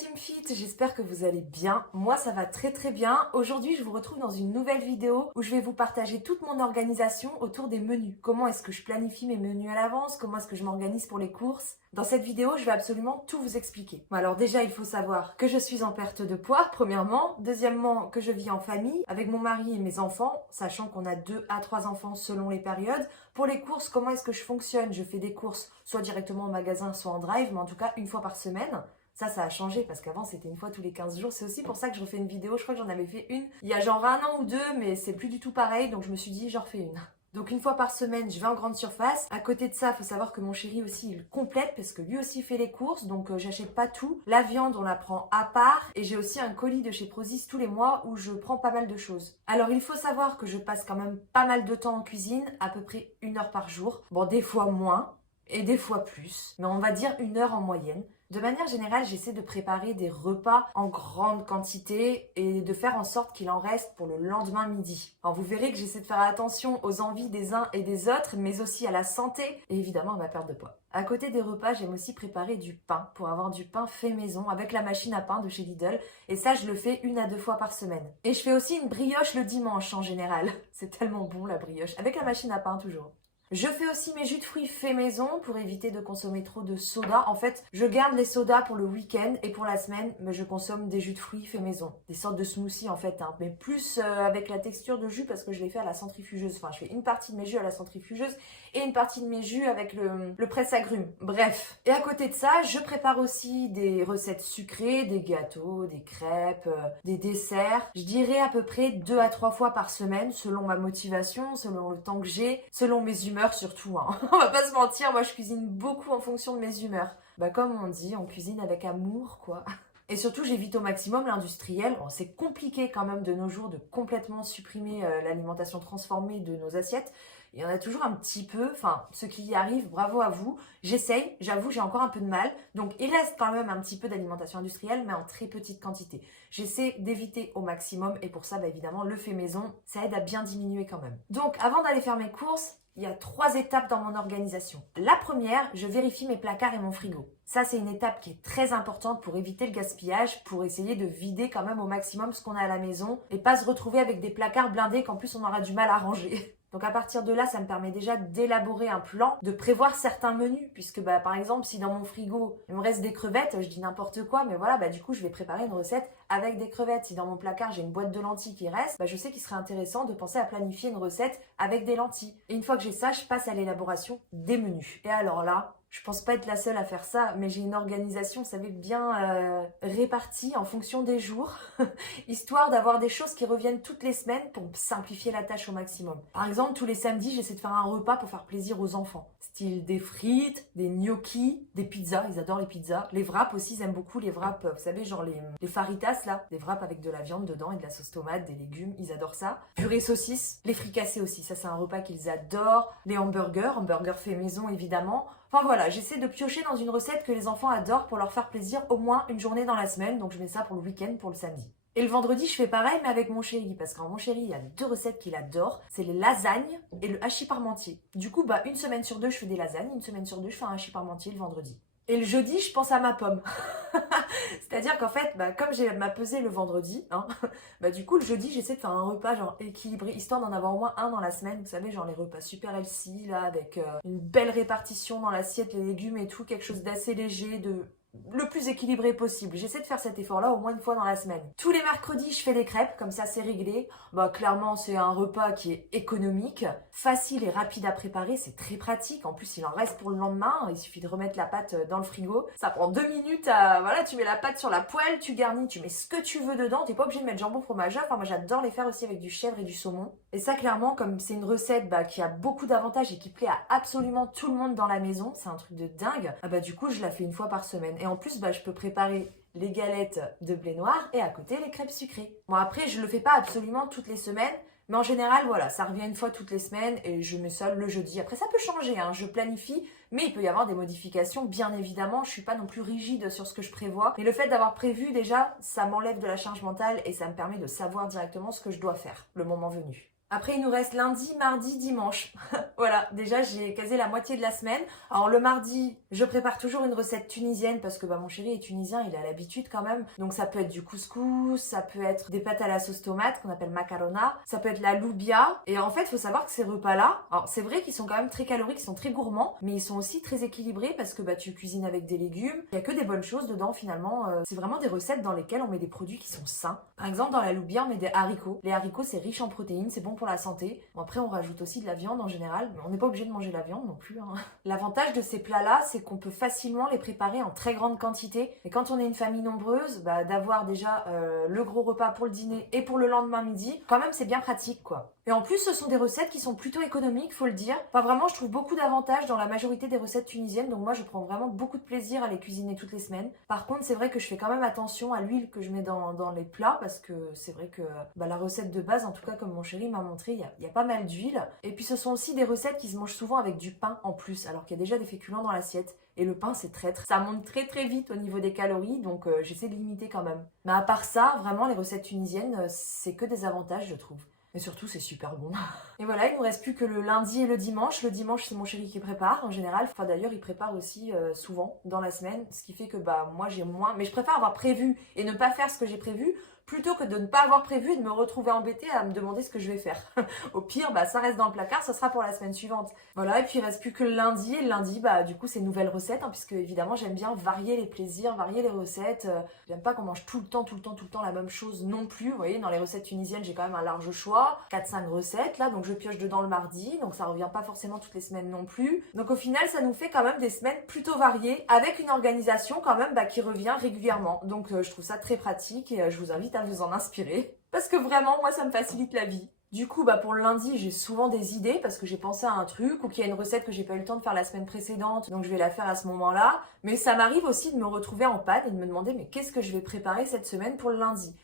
Team Fit, j'espère que vous allez bien. Moi ça va très très bien. Aujourd'hui je vous retrouve dans une nouvelle vidéo où je vais vous partager toute mon organisation autour des menus. Comment est-ce que je planifie mes menus à l'avance, comment est-ce que je m'organise pour les courses. Dans cette vidéo je vais absolument tout vous expliquer. Bon, alors déjà il faut savoir que je suis en perte de poids premièrement. Deuxièmement que je vis en famille avec mon mari et mes enfants, sachant qu'on a 2 à 3 enfants selon les périodes. Pour les courses, comment est-ce que je fonctionne? Je fais des courses soit directement au magasin, soit en drive, mais en tout cas une fois par semaine. Ça a changé parce qu'avant c'était une fois tous les 15 jours. C'est aussi pour ça que je refais une vidéo. Je crois que j'en avais fait une il y a genre 1 an ou 2, mais c'est plus du tout pareil. Donc je me suis dit, j'en refais une. Donc une fois par semaine, je vais en grande surface. À côté de ça, il faut savoir que mon chéri aussi, il complète parce que lui aussi fait les courses. Donc j'achète pas tout. La viande, on la prend à part. Et j'ai aussi un colis de chez Prozis tous les mois où je prends pas mal de choses. Alors il faut savoir que je passe quand même pas mal de temps en cuisine, à peu près 1 heure par jour. Bon, des fois moins et des fois plus. Mais on va dire 1 heure en moyenne. De manière générale, j'essaie de préparer des repas en grande quantité et de faire en sorte qu'il en reste pour le lendemain midi. Alors vous verrez que j'essaie de faire attention aux envies des uns et des autres, mais aussi à la santé et évidemment à ma perte de poids. À côté des repas, j'aime aussi préparer du pain pour avoir du pain fait maison avec la machine à pain de chez Lidl. Et ça, je le fais 1 à 2 fois par semaine. Et je fais aussi une brioche le dimanche en général. C'est tellement bon la brioche, avec la machine à pain toujours. Je fais aussi mes jus de fruits faits maison pour éviter de consommer trop de soda. En fait, je garde les sodas pour le week-end et pour la semaine, mais je consomme des jus de fruits faits maison. Des sortes de smoothies en fait, hein, mais plus avec la texture de jus parce que je les fais à la centrifugeuse. Enfin, je fais une partie de mes jus à la centrifugeuse et une partie de mes jus avec le presse-agrumes. Bref. Et à côté de ça, je prépare aussi des recettes sucrées, des gâteaux, des crêpes, des desserts. Je dirais à peu près 2 à 3 fois par semaine selon ma motivation, selon le temps que j'ai, selon mes humeurs surtout, hein. On va pas se mentir, moi je cuisine beaucoup en fonction de mes humeurs. Bah comme on dit, on cuisine avec amour quoi. Et surtout j'évite au maximum l'industriel. Bon, c'est compliqué quand même de nos jours de complètement supprimer l'alimentation transformée de nos assiettes. Il y en a toujours un petit peu, enfin ceux qui y arrivent, bravo à vous. J'essaye, j'avoue j'ai encore un peu de mal. Donc il reste quand même un petit peu d'alimentation industrielle mais en très petite quantité. J'essaie d'éviter au maximum et pour ça bah, évidemment le fait maison, ça aide à bien diminuer quand même. Donc avant d'aller faire mes courses, il y a 3 étapes dans mon organisation. La première, je vérifie mes placards et mon frigo. Ça, c'est une étape qui est très importante pour éviter le gaspillage, pour essayer de vider quand même au maximum ce qu'on a à la maison et pas se retrouver avec des placards blindés qu'en plus on aura du mal à ranger. Donc à partir de là, ça me permet déjà d'élaborer un plan, de prévoir certains menus, puisque bah, par exemple, si dans mon frigo, il me reste des crevettes, je dis n'importe quoi, mais voilà, bah, du coup, je vais préparer une recette avec des crevettes. Si dans mon placard, j'ai une boîte de lentilles qui reste, bah, je sais qu'il serait intéressant de penser à planifier une recette avec des lentilles. Et une fois que j'ai ça, je passe à l'élaboration des menus. Et alors là, je pense pas être la seule à faire ça, mais j'ai une organisation, vous savez, bien répartie en fonction des jours, histoire d'avoir des choses qui reviennent toutes les semaines pour simplifier la tâche au maximum. Par exemple, tous les samedis, j'essaie de faire un repas pour faire plaisir aux enfants. Style des frites, des gnocchis, des pizzas, ils adorent les pizzas. Les wraps aussi, ils aiment beaucoup les wraps, vous savez, genre les faritas là, des wraps avec de la viande dedans et de la sauce tomate, des légumes, ils adorent ça. Purée saucisse, les fricassés aussi, ça c'est un repas qu'ils adorent. Les hamburgers faits maison évidemment. Enfin voilà, j'essaie de piocher dans une recette que les enfants adorent pour leur faire plaisir au moins une journée dans la semaine. Donc je mets ça pour le week-end, pour le samedi. Et le vendredi, je fais pareil, mais avec mon chéri. Parce qu'en mon chéri, il y a 2 recettes qu'il adore. C'est les lasagnes et le hachis parmentier. Du coup, bah, une semaine sur 2, je fais des lasagnes. Une semaine sur 2, je fais un hachis parmentier le vendredi. Et le jeudi, je pense à ma pomme. C'est-à-dire qu'en fait, bah, comme j'ai ma pesée le vendredi, hein, bah, du coup, le jeudi, j'essaie de faire un repas genre équilibré, histoire d'en avoir au moins un dans la semaine. Vous savez, genre les repas super healthy, là, avec une belle répartition dans l'assiette, les légumes et tout, quelque chose d'assez léger, le plus équilibré possible. J'essaie de faire cet effort-là au moins une fois dans la semaine. Tous les mercredis, je fais des crêpes, comme ça c'est réglé. Bah clairement, c'est un repas qui est économique, facile et rapide à préparer, c'est très pratique. En plus, il en reste pour le lendemain, il suffit de remettre la pâte dans le frigo. Ça prend 2 minutes voilà, tu mets la pâte sur la poêle, tu garnis, tu mets ce que tu veux dedans, t'es pas obligé de mettre jambon fromage. Enfin, moi j'adore les faire aussi avec du chèvre et du saumon. Et ça, clairement, comme c'est une recette bah, qui a beaucoup d'avantages et qui plaît à absolument tout le monde dans la maison, c'est un truc de dingue, ah bah du coup, je la fais une fois par semaine. Et en plus, bah, je peux préparer les galettes de blé noir et à côté les crêpes sucrées. Bon après, je le fais pas absolument toutes les semaines, mais en général, voilà, ça revient une fois toutes les semaines et je mets ça le jeudi. Après, ça peut changer, hein, je planifie, mais il peut y avoir des modifications, bien évidemment. Je suis pas non plus rigide sur ce que je prévois. Mais le fait d'avoir prévu, déjà, ça m'enlève de la charge mentale et ça me permet de savoir directement ce que je dois faire, le moment venu. Après, il nous reste lundi, mardi, dimanche. Voilà, déjà j'ai casé la moitié de la semaine. Alors le mardi, je prépare toujours une recette tunisienne parce que mon chéri est tunisien, il a l'habitude quand même. Donc ça peut être du couscous, ça peut être des pâtes à la sauce tomate qu'on appelle macarona, ça peut être la loubia. Et en fait, il faut savoir que ces repas-là, alors c'est vrai qu'ils sont quand même très caloriques, ils sont très gourmands, mais ils sont aussi très équilibrés parce que tu cuisines avec des légumes. Il n'y a que des bonnes choses dedans finalement. C'est vraiment des recettes dans lesquelles on met des produits qui sont sains. Par exemple, dans la loubia, on met des haricots. Les haricots, c'est riche en protéines, c'est bon pour la santé. Bon, après, on rajoute aussi de la viande en général, mais on n'est pas obligé de manger la viande non plus. L'avantage de ces plats-là, c'est qu'on peut facilement les préparer en très grande quantité. Et quand on est une famille nombreuse, d'avoir déjà le gros repas pour le dîner et pour le lendemain midi, quand même, c'est bien pratique, quoi. Et en plus, ce sont des recettes qui sont plutôt économiques, faut le dire. Enfin, vraiment, je trouve beaucoup d'avantages dans la majorité des recettes tunisiennes, donc moi, je prends vraiment beaucoup de plaisir à les cuisiner toutes les semaines. Par contre, c'est vrai que je fais quand même attention à l'huile que je mets dans les plats, parce que c'est vrai que la recette de base, en tout cas, comme mon chéri m'a montré, il y a pas mal d'huile. Et puis, ce sont aussi des recettes qui se mangent souvent avec du pain en plus, alors qu'il y a déjà des féculents dans l'assiette. Et le pain, c'est traître. Ça monte très très vite au niveau des calories, donc j'essaie de limiter quand même. Mais à part ça, vraiment, les recettes tunisiennes, c'est que des avantages, je trouve. Et surtout, c'est super bon. Et voilà, il nous reste plus que le lundi et le dimanche. Le dimanche, c'est mon chéri qui prépare en général. Enfin, d'ailleurs, il prépare aussi souvent dans la semaine. Ce qui fait que moi, j'ai moins. Mais je préfère avoir prévu et ne pas faire ce que j'ai prévu plutôt que de ne pas avoir prévu et de me retrouver embêtée à me demander ce que je vais faire. Au pire, ça reste dans le placard, ça sera pour la semaine suivante. Voilà, et puis il reste plus que le lundi. Et le lundi, du coup, c'est une nouvelle recette, puisque évidemment, j'aime bien varier les plaisirs, varier les recettes. J'aime pas qu'on mange tout le temps la même chose non plus. Vous voyez, dans les recettes tunisiennes, j'ai quand même un large choix. 4-5 recettes, là, donc je pioche dedans le mardi. Donc ça revient pas forcément toutes les semaines non plus. Donc au final, ça nous fait quand même des semaines plutôt variées, avec une organisation quand même qui revient régulièrement. Donc je trouve ça très pratique et je vous invite à vous en inspirer. Parce que vraiment, moi, ça me facilite la vie. Du coup, pour le lundi, j'ai souvent des idées parce que j'ai pensé à un truc ou qu'il y a une recette que j'ai pas eu le temps de faire la semaine précédente, donc je vais la faire à ce moment-là. Mais ça m'arrive aussi de me retrouver en panne et de me demander mais qu'est-ce que je vais préparer cette semaine pour le lundi.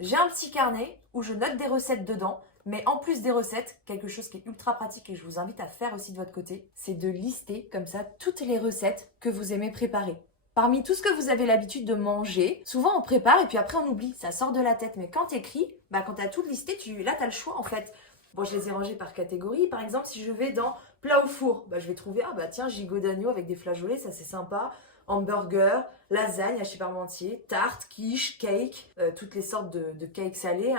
J'ai un petit carnet où je note des recettes dedans, mais en plus des recettes, quelque chose qui est ultra pratique et que je vous invite à faire aussi de votre côté, c'est de lister comme ça toutes les recettes que vous aimez préparer. Parmi tout ce que vous avez l'habitude de manger, souvent on prépare et puis après on oublie, ça sort de la tête. Mais quand t'écris, quand t'as tout listé, là t'as le choix en fait. Bon, je les ai rangés par catégorie. Par exemple, si je vais dans plat au four, je vais trouver, tiens, gigot d'agneau avec des flageolets, ça c'est sympa. Hamburger, lasagne haché parmentier, tarte, quiche, cake, toutes les sortes de cakes salés,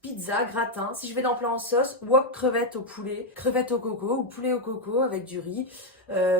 pizza, gratin. Si je vais dans plat en sauce, wok crevettes au poulet, crevettes au coco ou poulet au coco avec du riz.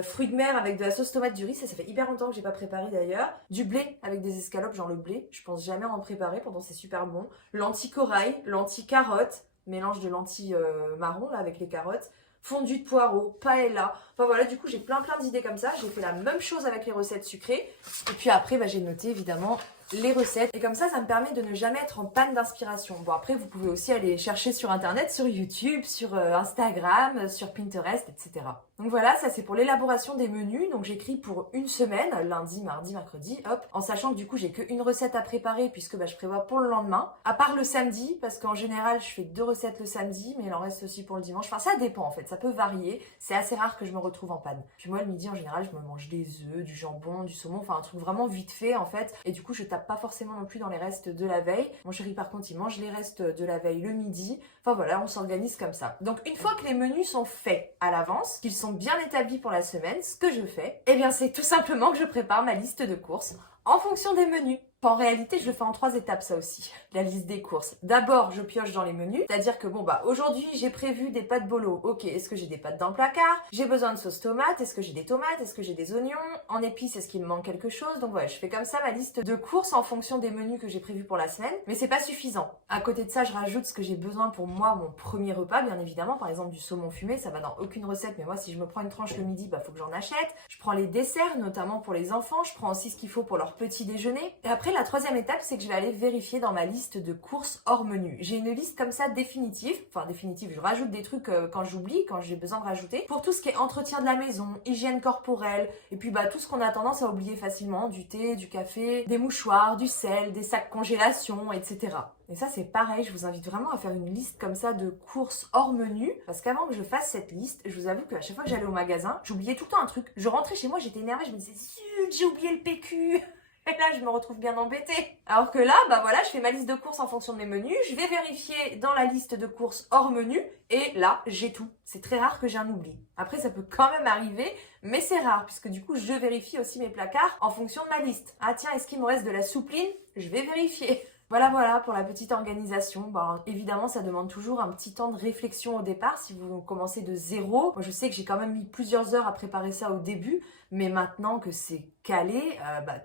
Fruits de mer avec de la sauce tomate du riz, ça fait hyper longtemps que j'ai pas préparé d'ailleurs. Du blé avec des escalopes, genre le blé, je pense jamais en préparer, pourtant c'est super bon. Lentilles corail, lentilles carottes, mélange de lentilles marron là avec les carottes. Fondue de poireaux, paella. Enfin voilà, du coup j'ai plein d'idées comme ça. J'ai fait la même chose avec les recettes sucrées. Et puis après, j'ai noté évidemment les recettes. Et comme ça me permet de ne jamais être en panne d'inspiration. Bon, après, vous pouvez aussi aller chercher sur Internet, sur YouTube, sur Instagram, sur Pinterest, etc. Donc voilà, ça c'est pour l'élaboration des menus. Donc j'écris pour une semaine, lundi, mardi, mercredi, hop. En sachant que du coup, j'ai qu'une recette à préparer puisque je prévois pour le lendemain. À part le samedi, parce qu'en général, je fais 2 recettes le samedi, mais il en reste aussi pour le dimanche. Enfin, ça dépend en fait, ça peut varier. C'est assez rare que je me retrouve en panne. Puis moi, le midi, en général, je me mange des œufs, du jambon, du saumon, enfin un truc vraiment vite fait en fait. Et du coup, je tape pas forcément non plus dans les restes de la veille. Mon chéri, par contre, il mange les restes de la veille le midi. Enfin voilà, on s'organise comme ça. Donc une fois que les menus sont faits à l'avance, qu'ils sont bien établis pour la semaine, ce que je fais, c'est tout simplement que je prépare ma liste de courses en fonction des menus. En réalité, je le fais en 3 étapes, ça aussi, la liste des courses. D'abord, je pioche dans les menus, c'est-à-dire que aujourd'hui, j'ai prévu des pâtes bolo. Ok, est-ce que j'ai des pâtes dans le placard? J'ai besoin de sauce tomate, est-ce que j'ai des tomates? Est-ce que j'ai des oignons? En épices, est-ce qu'il me manque quelque chose? Donc voilà, je fais comme ça ma liste de courses en fonction des menus que j'ai prévus pour la semaine, mais c'est pas suffisant. À côté de ça, je rajoute ce que j'ai besoin pour moi, mon premier repas, bien évidemment. Par exemple, du saumon fumé, ça va dans aucune recette, mais moi, si je me prends une tranche le midi, faut que j'en achète. Je prends les desserts, notamment pour les enfants, je prends aussi ce qu'il faut pour leur petit déjeuner. Et après, la troisième étape, c'est que je vais aller vérifier dans ma liste de courses hors menu. J'ai une liste comme ça définitive, je rajoute des trucs quand j'oublie, quand j'ai besoin de rajouter, pour tout ce qui est entretien de la maison, hygiène corporelle, et puis tout ce qu'on a tendance à oublier facilement, du thé, du café, des mouchoirs, du sel, des sacs congélation, etc. Et ça c'est pareil, je vous invite vraiment à faire une liste comme ça de courses hors menu, parce qu'avant que je fasse cette liste, je vous avoue qu'à chaque fois que j'allais au magasin, j'oubliais tout le temps un truc. Je rentrais chez moi, j'étais énervée, je me disais zut, j'ai oublié le PQ. Et là, je me retrouve bien embêtée. Alors que là, bah voilà, je fais ma liste de courses en fonction de mes menus. Je vais vérifier dans la liste de courses hors menu. Et là, j'ai tout. C'est très rare que j'ai un oubli. Après, ça peut quand même arriver, mais c'est rare, puisque du coup, je vérifie aussi mes placards en fonction de ma liste. Ah tiens, est-ce qu'il me reste de la soupline? Je vais vérifier. Voilà pour la petite organisation. Bon, évidemment, ça demande toujours un petit temps de réflexion au départ si vous commencez de zéro. Moi, je sais que j'ai quand même mis plusieurs heures à préparer ça au début, mais maintenant que c'est calé,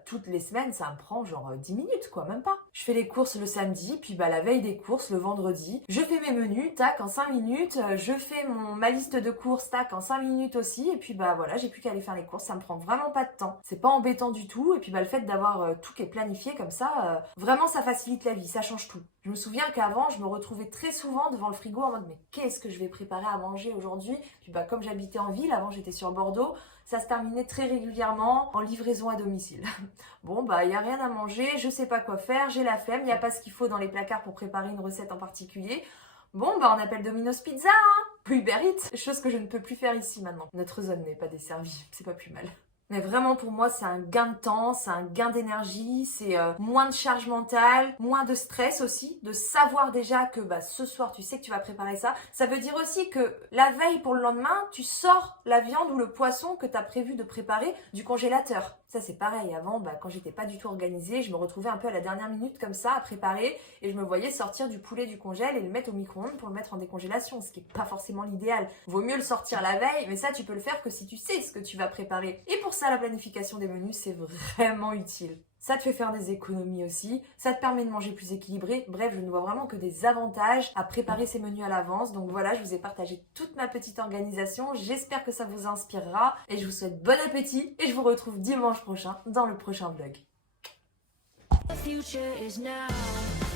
toutes les semaines, ça me prend genre 10 minutes, quoi, même pas. Je fais les courses le samedi, puis la veille des courses, le vendredi, je fais mes menus, tac, en 5 minutes, je fais ma liste de courses, tac, en 5 minutes aussi, et puis voilà, j'ai plus qu'à aller faire les courses, ça me prend vraiment pas de temps. C'est pas embêtant du tout, et puis le fait d'avoir tout qui est planifié comme ça, vraiment ça facilite la vie, ça change tout. Je me souviens qu'avant, je me retrouvais très souvent devant le frigo en mode mais qu'est-ce que je vais préparer à manger aujourd'hui? Puis comme j'habitais en ville, avant j'étais sur Bordeaux, ça se terminait très régulièrement en livraison à domicile. Bon, il n'y a rien à manger, je sais pas quoi faire, j'ai la flemme, il n'y a pas ce qu'il faut dans les placards pour préparer une recette en particulier. Bon, on appelle Domino's Pizza, hein, Uber Eats, chose que je ne peux plus faire ici maintenant. Notre zone n'est pas desservie, c'est pas plus mal. Mais vraiment pour moi c'est un gain de temps, c'est un gain d'énergie, c'est moins de charge mentale, moins de stress aussi, de savoir déjà que ce soir tu sais que tu vas préparer ça. Ça veut dire aussi que la veille pour le lendemain, tu sors la viande ou le poisson que tu as prévu de préparer du congélateur. Ça c'est pareil, avant quand j'étais pas du tout organisée, je me retrouvais un peu à la dernière minute comme ça à préparer et je me voyais sortir du poulet du congèle et le mettre au micro-ondes pour le mettre en décongélation, ce qui est pas forcément l'idéal. Vaut mieux le sortir la veille, mais ça tu peux le faire que si tu sais ce que tu vas préparer. Et pour ça la planification des menus c'est vraiment utile. Ça te fait faire des économies aussi, ça te permet de manger plus équilibré. Bref, je ne vois vraiment que des avantages à préparer ces menus à l'avance. Donc voilà, je vous ai partagé toute ma petite organisation. J'espère que ça vous inspirera et je vous souhaite bon appétit et je vous retrouve dimanche prochain dans le prochain vlog. The future is now.